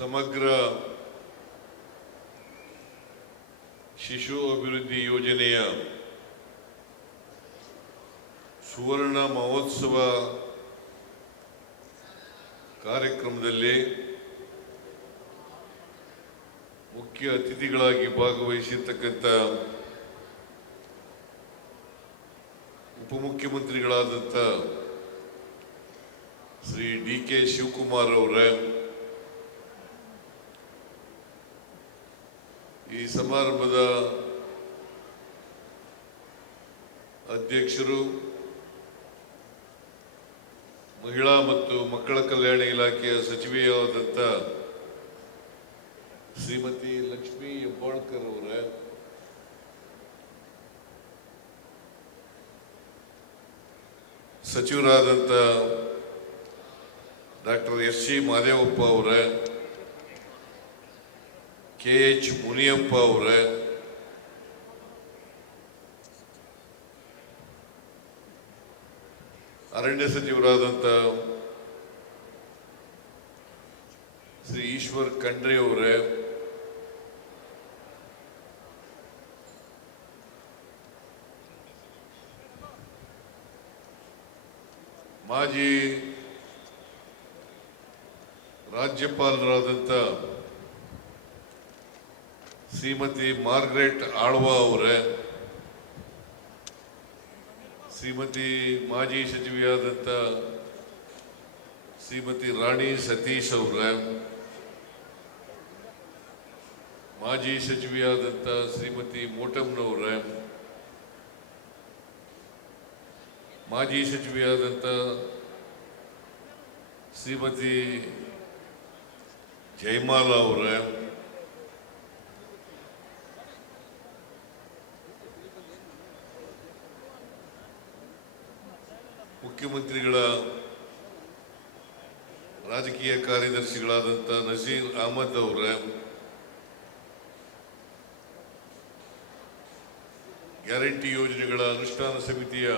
ಸಮಗ್ರ ಶಿಶು ಅಭಿವೃದ್ಧಿ ಯೋಜನೆಯ ಸುವರ್ಣ ಮಹೋತ್ಸವ ಕಾರ್ಯಕ್ರಮದಲ್ಲಿ ಮುಖ್ಯ ಅತಿಥಿಗಳಾಗಿ ಭಾಗವಹಿಸಿರ್ತಕ್ಕಂಥ ಉಪಮುಖ್ಯಮಂತ್ರಿಗಳಾದಂಥ ಶ್ರೀ ಡಿ ಕೆ ಶಿವಕುಮಾರ್ ಅವರ ಈ ಸಮಾರಂಭದ ಅಧ್ಯಕ್ಷರು ಮಹಿಳಾ ಮತ್ತು ಮಕ್ಕಳ ಕಲ್ಯಾಣ ಇಲಾಖೆಯ ಸಚಿವೆಯಾದಂಥ ಶ್ರೀಮತಿ ಲಕ್ಷ್ಮೀ ಹೆಬ್ಬಾಳ್ಕರ್ ಅವರ ಸಚಿವರಾದಂಥ ಡಾಕ್ಟರ್ ಎಸ್ ಸಿ ಮಾದೇವಪ್ಪ ಅವರ ಕೆ ಎಚ್ ಮುನಿಯಪ್ಪ ಅವರೇ ಅರಣ್ಯ ಸಚಿವರಾದಂಥ ಶ್ರೀ ಈಶ್ವರ್ ಖಂಡ್ರೆ ಅವರೇ ಮಾಜಿ ರಾಜ್ಯಪಾಲರಾದಂಥ ಶ್ರೀಮತಿ ಮಾರ್ಗ್ರೆಟ್ ಆಳ್ವಾ ಅವರೇ ಶ್ರೀಮತಿ ಮಾಜಿ ಸಚಿವೆಯಾದಂಥ ಶ್ರೀಮತಿ ರಾಣಿ ಸತೀಶ್ ಅವರ ಮಾಜಿ ಸಚಿವೆಯಾದಂಥ ಶ್ರೀಮತಿ ಮೋಟಮ್ನವರ ಮಾಜಿ ಸಚಿವೆಯಾದಂಥ ಶ್ರೀಮತಿ ಜಯಮಾಲ ಅವರೇ ಮುಖ್ಯಮಂತ್ರಿಗಳ ರಾಜಕೀಯ ಕಾರ್ಯದರ್ಶಿಗಳಾದಂಥ ನಜೀರ್ ಅಹಮದ್ ಅವರ ಗ್ಯಾರಂಟಿ ಯೋಜನೆಗಳ ಅನುಷ್ಠಾನ ಸಮಿತಿಯ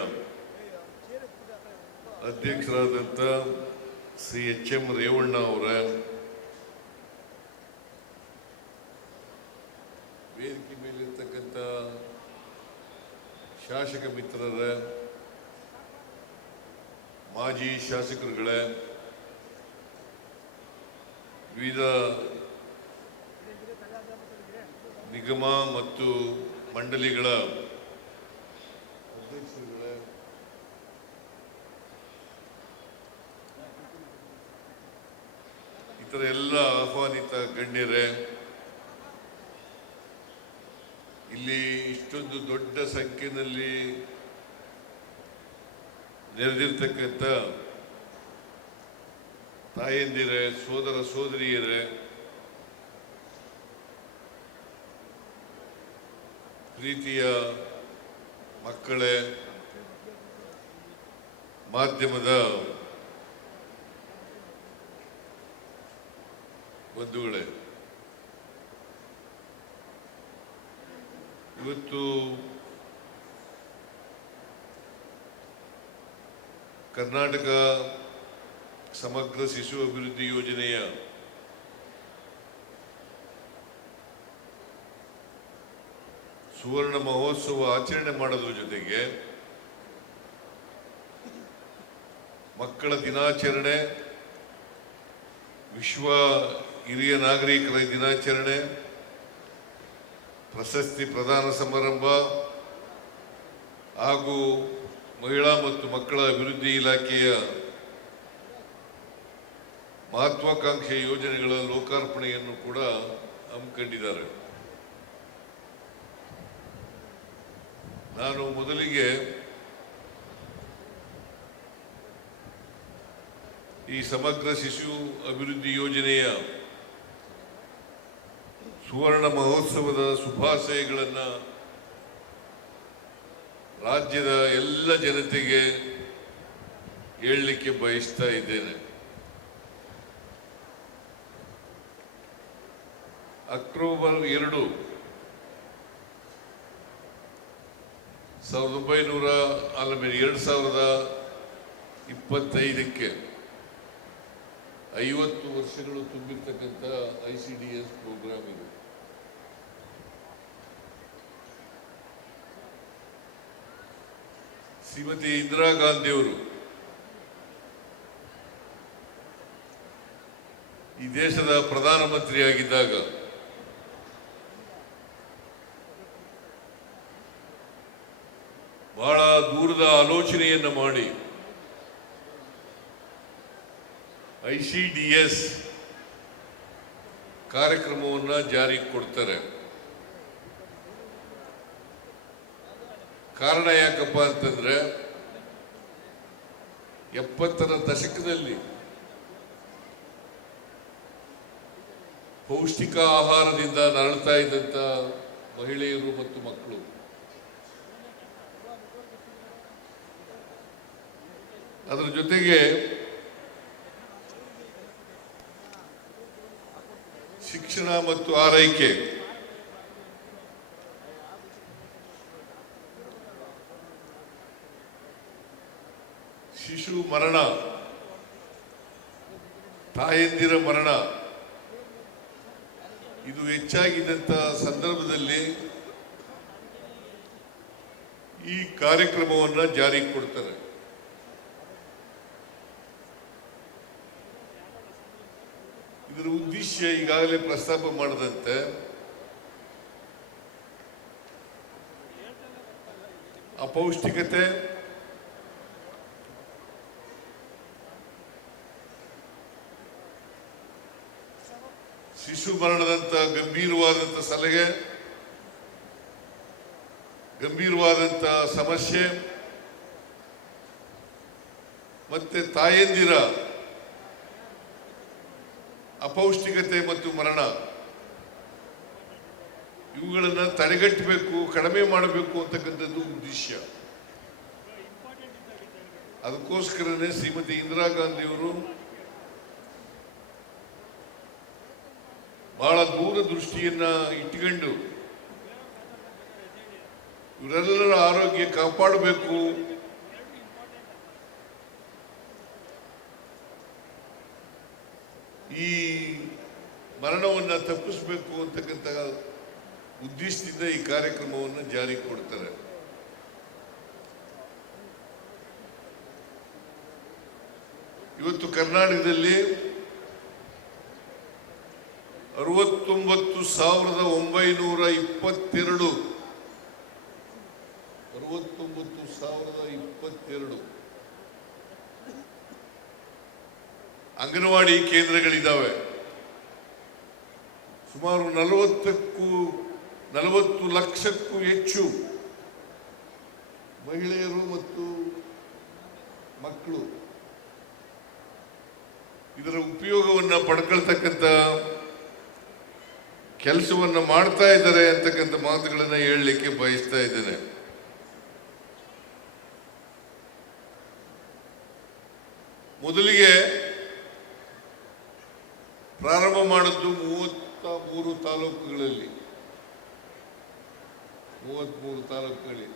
ಅಧ್ಯಕ್ಷರಾದಂಥ ಶ್ರೀ ಎಚ್ ಎಂ ರೇವಣ್ಣ ಅವರ ವೇದಿಕೆ ಮೇಲಿರ್ತಕ್ಕಂಥ ಶಾಸಕ ಮಿತ್ರರ ಮಾಜಿ ಶಾಸಕರುಗಳೇ ವಿವಿಧ ನಿಗಮ ಮತ್ತು ಮಂಡಳಿಗಳ ಅಧ್ಯಕ್ಷರುಗಳೇ ಇತರ ಎಲ್ಲ ಆಹ್ವಾನಿತ ಗಣ್ಯರೇ ಇಲ್ಲಿ ಇಷ್ಟೊಂದು ದೊಡ್ಡ ಸಂಖ್ಯೆಯಲ್ಲಿ ನೆರೆದಿರ್ತಕ್ಕಂಥ ತಾಯಂದಿರ ಸೋದರ ಸೋದರಿಯರ ಪ್ರೀತಿಯ ಮಕ್ಕಳೇ ಮಾಧ್ಯಮದ ಬಂಧುಗಳೇ ಇವತ್ತು ಕರ್ನಾಟಕ ಸಮಗ್ರ ಶಿಶು ಅಭಿವೃದ್ಧಿ ಯೋಜನೆಯ ಸುವರ್ಣ ಮಹೋತ್ಸವ ಆಚರಣೆ ಮಾಡೋದ್ರ ಜೊತೆಗೆ ಮಕ್ಕಳ ದಿನಾಚರಣೆ ವಿಶ್ವ ಹಿರಿಯ ನಾಗರಿಕರ ದಿನಾಚರಣೆ ಪ್ರಶಸ್ತಿ ಪ್ರದಾನ ಸಮಾರಂಭ ಹಾಗೂ ಮಹಿಳಾ ಮತ್ತು ಮಕ್ಕಳ ಅಭಿವೃದ್ಧಿ ಇಲಾಖೆಯ ಮಹತ್ವಾಕಾಂಕ್ಷೆ ಯೋಜನೆಗಳ ಲೋಕಾರ್ಪಣೆಯನ್ನು ಕೂಡ ಹಮ್ಮಿಕೊಂಡಿದ್ದಾರೆ ನಾನು ಮೊದಲಿಗೆ ಈ ಸಮಗ್ರ ಶಿಶು ಅಭಿವೃದ್ಧಿ ಯೋಜನೆಯ ಸುವರ್ಣ ಮಹೋತ್ಸವದ ಶುಭಾಶಯಗಳನ್ನು ರಾಜ್ಯದ ಎಲ್ಲ ಜನತೆಗೆ ಹೇಳಲಿಕ್ಕೆ ಬಯಸ್ತಾ ಇದ್ದೇನೆ ಅಕ್ಟೋಬರ್ ಎರಡು ಸಾವಿರದ ಒಂಬೈನೂರ ಅಲ್ಲ ಎರಡು ಸಾವಿರದ ಇಪ್ಪತ್ತೈದಕ್ಕೆ ಐವತ್ತು ವರ್ಷಗಳು ತುಂಬಿರ್ತಕ್ಕಂಥ I C D S programme ಇದೆ ಶ್ರೀಮತಿ ಇಂದಿರಾ ಗಾಂಧಿಯವರು ಈ ದೇಶದ ಪ್ರಧಾನಮಂತ್ರಿಯಾಗಿದ್ದಾಗ ಬಹಳ ದೂರದ ಆಲೋಚನೆಯನ್ನು ಮಾಡಿ ಐ ಸಿ ಡಿ ಎಸ್ ಕಾರ್ಯಕ್ರಮವನ್ನು ಜಾರಿಗೆ ಕೊಡ್ತಾರೆ ಕಾರಣ ಯಾಕಪ್ಪ ಅಂತಂದ್ರೆ ಎಪ್ಪತ್ತರ ದಶಕದಲ್ಲಿ ಪೌಷ್ಟಿಕ ಆಹಾರದಿಂದ ನರಳ್ತಾ ಇದ್ದಂತ ಮಹಿಳೆಯರು ಮತ್ತು ಮಕ್ಕಳು ಅದರ ಜೊತೆಗೆ ಶಿಕ್ಷಣ ಮತ್ತು ಆರೈಕೆ ಮರಣ ತಾಯಂದಿರ ಮರಣ ಇದು ಹೆಚ್ಚಾಗಿದ್ದಂತಹ ಸಂದರ್ಭದಲ್ಲಿ ಈ ಕಾರ್ಯಕ್ರಮವನ್ನು ಜಾರಿಗೆ ಕೊಡ್ತಾರೆ ಇದರ ಉದ್ದೇಶ ಈಗಾಗಲೇ ಪ್ರಸ್ತಾಪ ಮಾಡದಂತೆ ಅಪೌಷ್ಟಿಕತೆ ವಿಶ್ವ ಮರಣದಂಥ ಗಂಭೀರವಾದಂಥ ಸಲಹೆ ಗಂಭೀರವಾದಂಥ ಸಮಸ್ಯೆ ಮತ್ತೆ ತಾಯಂದಿರ ಅಪೌಷ್ಟಿಕತೆ ಮತ್ತು ಮರಣ ಇವುಗಳನ್ನು ತಡೆಗಟ್ಟಬೇಕು ಕಡಿಮೆ ಮಾಡಬೇಕು ಅಂತಕ್ಕಂಥದ್ದು ಉದ್ದೇಶ ಅದಕ್ಕೋಸ್ಕರನೇ ಶ್ರೀಮತಿ ಇಂದಿರಾ ಗಾಂಧಿಯವರು ಬಹಳ ದೂರ ದೃಷ್ಟಿಯನ್ನ ಇಟ್ಕೊಂಡು ಇವರೆಲ್ಲರ ಆರೋಗ್ಯ ಕಾಪಾಡಬೇಕು ಈ ಮರಣವನ್ನು ತಪ್ಪಿಸಬೇಕು ಅಂತಕ್ಕಂಥ ಉದ್ದೇಶದಿಂದ ಈ ಕಾರ್ಯಕ್ರಮವನ್ನು ಜಾರಿ ಕೊಡ್ತಾರೆ ಇವತ್ತು ಕರ್ನಾಟಕದಲ್ಲಿ ತೊಂಬತ್ತು ಸಾವಿರದ ಒಂಬೈನೂರ ಇಪ್ಪತ್ತೆರಡು ಅರವತ್ತೊಂಬತ್ತು ಸಾವಿರದ ಇಪ್ಪತ್ತೆರಡು ಅಂಗನವಾಡಿ ಕೇಂದ್ರಗಳಿದ್ದಾವೆ ಸುಮಾರು ನಲವತ್ತಕ್ಕೂ ನಲವತ್ತು ಲಕ್ಷಕ್ಕೂ ಹೆಚ್ಚು ಮಹಿಳೆಯರು ಮತ್ತು ಮಕ್ಕಳು ಇದರ ಉಪಯೋಗವನ್ನು ಪಡ್ಕೊಳ್ತಕ್ಕಂಥ ಕೆಲಸವನ್ನು ಮಾಡ್ತಾ ಇದ್ದಾರೆ ಅಂತಕ್ಕಂಥ ಮಾತುಗಳನ್ನು ಹೇಳಲಿಕ್ಕೆ ಬಯಸ್ತಾ ಇದ್ದೇನೆ ಮೊದಲಿಗೆ ಪ್ರಾರಂಭ ಮಾಡಿದ್ದು ಮೂವತ್ತ ಮೂರು ತಾಲೂಕುಗಳಲ್ಲಿ ಮೂವತ್ಮೂರು ತಾಲೂಕುಗಳಲ್ಲಿ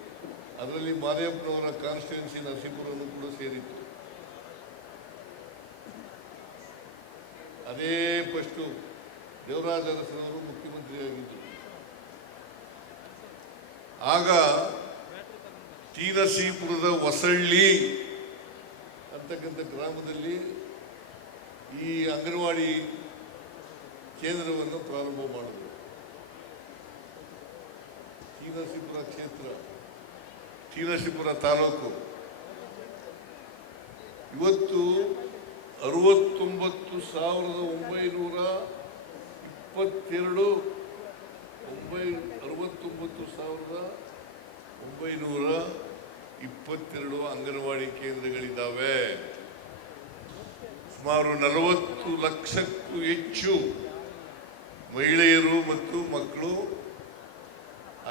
ಅದರಲ್ಲಿ ಮಾದೇಪುರವರ ಕಾನ್ಸ್ಟಿಟ್ಯೂನ್ಸಿ ನರಸೀಪುರನ್ನು ಕೂಡ ಸೇರಿತ್ತು ಅದೇ ಫಸ್ಟು ದೇವರಾಜ ಅರಸನವರು ಮುಖ್ಯಮಂತ್ರಿಯಾಗಿದ್ದರು ಆಗ ತೀರಸೀಪುರದ ಹೊಸಳ್ಳಿ ಅಂತಕ್ಕಂಥ ಗ್ರಾಮದಲ್ಲಿ ಈ ಅಂಗನವಾಡಿ ಕೇಂದ್ರವನ್ನು ಪ್ರಾರಂಭ ಮಾಡಿದರು ತೀರಸೀಪುರ ಕ್ಷೇತ್ರ ತೀರಸೀಪುರ ತಾಲೂಕು ಇವತ್ತು ಅರವತ್ತೊಂಬತ್ತು ಸಾವಿರದ ಒಂಬೈನೂರ ಇಪ್ಪತ್ತೆರಡು ಒಂಬೈ ಅರವತ್ತೊಂಬತ್ತು ಸಾವಿರದ ಒಂಬೈನೂರ ಇಪ್ಪತ್ತೆರಡು ಅಂಗನವಾಡಿ ಕೇಂದ್ರಗಳಿದ್ದಾವೆ ಸುಮಾರು ನಲವತ್ತು ಲಕ್ಷಕ್ಕೂ ಹೆಚ್ಚು ಮಹಿಳೆಯರು ಮತ್ತು ಮಕ್ಕಳು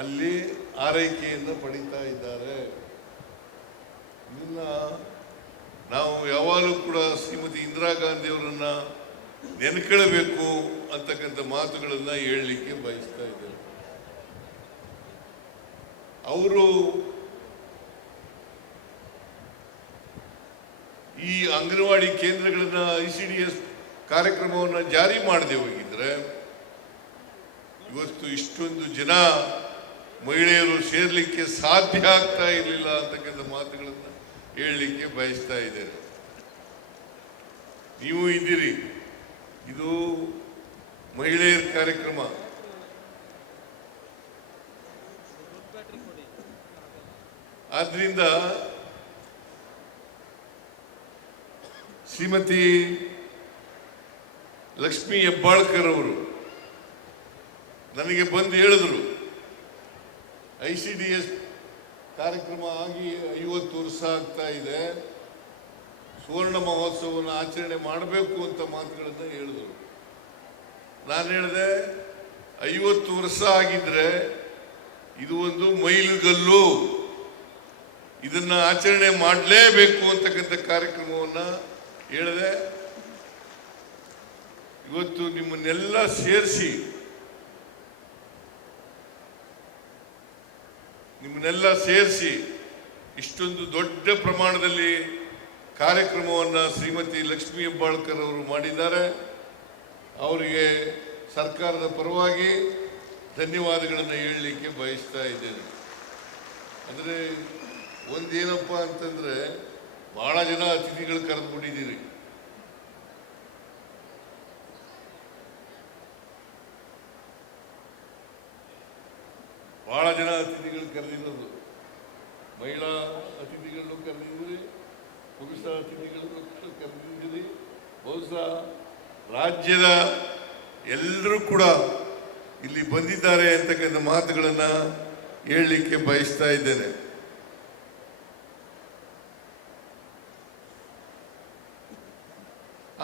ಅಲ್ಲಿ ಆರೈಕೆಯನ್ನು ಪಡಿತಾ ಇದ್ದಾರೆ ಇದನ್ನ ನಾವು ಯಾವಾಗಲೂ ಕೂಡ ಶ್ರೀಮತಿ ಇಂದಿರಾ ಗಾಂಧಿಯವರನ್ನು ನೆನ್ಕೊಳ್ಬೇಕು ಅಂತಕ್ಕಂಥ ಮಾತುಗಳನ್ನು ಹೇಳಲಿಕ್ಕೆ ಬಯಸ್ತಾ ಇದ್ದಾರೆ ಅವರು ಈ ಅಂಗನವಾಡಿ ಕೇಂದ್ರಗಳನ್ನ ಐ ಸಿ ಡಿ ಎಸ್ ಕಾರ್ಯಕ್ರಮವನ್ನು ಜಾರಿ ಮಾಡದೆ ಹೋಗಿದ್ರೆ ಇವತ್ತು ಇಷ್ಟೊಂದು ಜನ ಮಹಿಳೆಯರು ಸೇರ್ಲಿಕ್ಕೆ ಸಾಧ್ಯ ಆಗ್ತಾ ಇರಲಿಲ್ಲ ಅಂತಕ್ಕಂಥ ಮಾತುಗಳನ್ನು ಹೇಳಲಿಕ್ಕೆ ಬಯಸ್ತಾ ಇದ್ದಾರೆ ನೀವು ಇದ್ದೀರಿ ಇದು ಮಹಿಳೆಯರ ಕಾರ್ಯಕ್ರಮ ಆದ್ರಿಂದ ಶ್ರೀಮತಿ ಲಕ್ಷ್ಮಿ ಹೆಬ್ಬಾಳ್ಕರ್ ಅವರು ನನಗೆ ಬಂದು ಹೇಳಿದ್ರು ಐ ಸಿ ಡಿ ಎಸ್ ಕಾರ್ಯಕ್ರಮ ಆಗಿ ಐವತ್ತು ವರ್ಷ ಆಗ್ತಾ ಇದೆ ಸುವರ್ಣ ಮಹೋತ್ಸವವನ್ನು ಆಚರಣೆ ಮಾಡಬೇಕು ಅಂತ ಮಾತುಗಳನ್ನು ಹೇಳಿದರು ನಾನು ಹೇಳಿದೆ ಐವತ್ತು ವರ್ಷ ಆಗಿದ್ರೆ ಇದು ಒಂದು ಮೈಲುಗಲ್ಲು ಇದನ್ನ ಆಚರಣೆ ಮಾಡಲೇಬೇಕು ಅಂತಕ್ಕಂಥ ಕಾರ್ಯಕ್ರಮವನ್ನು ಹೇಳಿದೆ ಇವತ್ತು ನಿಮ್ಮನ್ನೆಲ್ಲ ಸೇರಿಸಿ ನಿಮ್ಮನ್ನೆಲ್ಲ ಸೇರಿಸಿ ಇಷ್ಟೊಂದು ದೊಡ್ಡ ಪ್ರಮಾಣದಲ್ಲಿ ಕಾರ್ಯಕ್ರಮವನ್ನು ಶ್ರೀಮತಿ ಲಕ್ಷ್ಮೀ ಹೆಬ್ಬಾಳ್ಕರ್ ಅವರು ಮಾಡಿದ್ದಾರೆ ಅವರಿಗೆ ಸರ್ಕಾರದ ಪರವಾಗಿ ಧನ್ಯವಾದಗಳನ್ನು ಹೇಳಲಿಕ್ಕೆ ಬಯಸ್ತಾ ಇದ್ದೇನೆ ಅಂದರೆ ಒಂದೇನಪ್ಪ ಅಂತಂದರೆ ಭಾಳ ಜನ ಅತಿಥಿಗಳು ಕರೆದುಕೊಂಡಿದ್ದೀರಿ ಭಾಳ ಜನ ಅತಿಥಿಗಳು ಕರೆದಿರೋದು ಮಹಿಳಾ ಅತಿಥಿಗಳನ್ನು ಕರೆದಿದ್ದೀರಿ ಪುರುಷ ಅತಿಥಿಗಳನ್ನು ಕರೆದಿದ್ದೀರಿ ಬಹುಶಃ ರಾಜ್ಯದ ಎಲ್ಲರೂ ಕೂಡ ಇಲ್ಲಿ ಬಂದಿದ್ದಾರೆ ಅಂತಕ್ಕಂಥ ಮಾತುಗಳನ್ನು ಹೇಳಲಿಕ್ಕೆ ಬಯಸ್ತಾ ಇದ್ದೇನೆ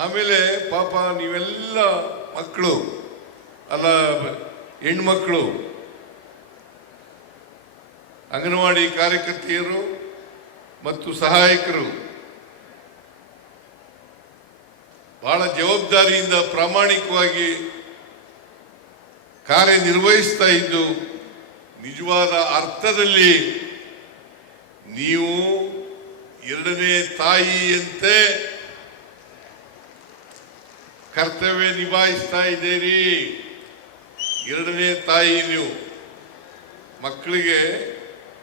ಆಮೇಲೆ ಪಾಪ ನೀವೆಲ್ಲ ಮಕ್ಕಳು ಅಲ್ಲ ಹೆಣ್ಮಕ್ಕಳು ಅಂಗನವಾಡಿ ಕಾರ್ಯಕರ್ತೆಯರು ಮತ್ತು ಸಹಾಯಕರು ಜವಾಬ್ದಾರಿಯಿಂದ ಪ್ರಾಮಾಣಿಕವಾಗಿ ಕಾರ್ಯನಿರ್ವಹಿಸ್ತಾ ಇದ್ದು ನಿಜವಾದ ಅರ್ಥದಲ್ಲಿ ನೀವು ಎರಡನೇ ತಾಯಿಯಂತೆ ಕರ್ತವ್ಯ ನಿಭಾಯಿಸ್ತಾ ಇದ್ದೀರಿ ಎರಡನೇ ತಾಯಿ ನೀವು ಮಕ್ಕಳಿಗೆ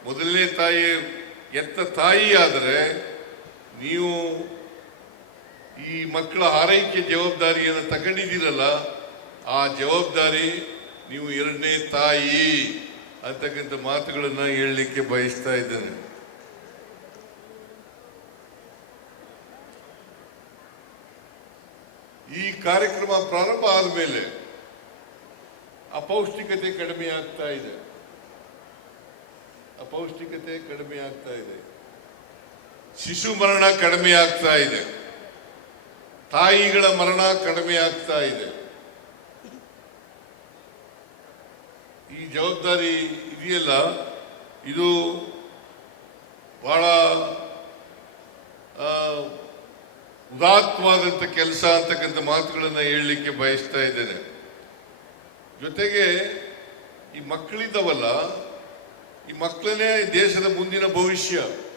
ಮೊದಲನೇ ತಾಯಿ ಎತ್ತ ತಾಯಿ ಆದರೆ ನೀವು ಈ ಮಕ್ಕಳ ಆರೈಕೆ ಜವಾಬ್ದಾರಿಯನ್ನು ತಗೊಂಡಿದ್ದೀರಲ್ಲ ಆ ಜವಾಬ್ದಾರಿ ನೀವು ಎರಡನೇ ತಾಯಿ ಅಂತಕ್ಕಂಥ ಮಾತುಗಳನ್ನು ಹೇಳಲಿಕ್ಕೆ ಬಯಸ್ತಾ ಇದ್ದೇನೆ ಈ ಕಾರ್ಯಕ್ರಮ ಪ್ರಾರಂಭ ಆದಮೇಲೆ ಅಪೌಷ್ಟಿಕತೆ ಕಡಿಮೆ ಆಗ್ತಾ ಇದೆ ಅಪೌಷ್ಟಿಕತೆ ಕಡಿಮೆ ಆಗ್ತಾ ಇದೆ ಶಿಶು ಮರಣ ಕಡಿಮೆ ಆಗ್ತಾ ಇದೆ ತಾಯಿಗಳ ಮರಣ ಕಡಿಮೆ ಆಗ್ತಾ ಇದೆ ಈ ಜವಾಬ್ದಾರಿ ಇದೆಯಲ್ಲ ಇದು ಬಹಳ ಉದಾತ್ತವಾದಂಥ ಕೆಲಸ ಅಂತಕ್ಕಂಥ ಮಾತುಗಳನ್ನು ಹೇಳಲಿಕ್ಕೆ ಬಯಸ್ತಾ ಇದ್ದೇನೆ ಜೊತೆಗೆ ಈ ಮಕ್ಕಳಿದ್ದವಲ್ಲ ಈ ಮಕ್ಕಳನ್ನೇ ದೇಶದ ಮುಂದಿನ ಭವಿಷ್ಯ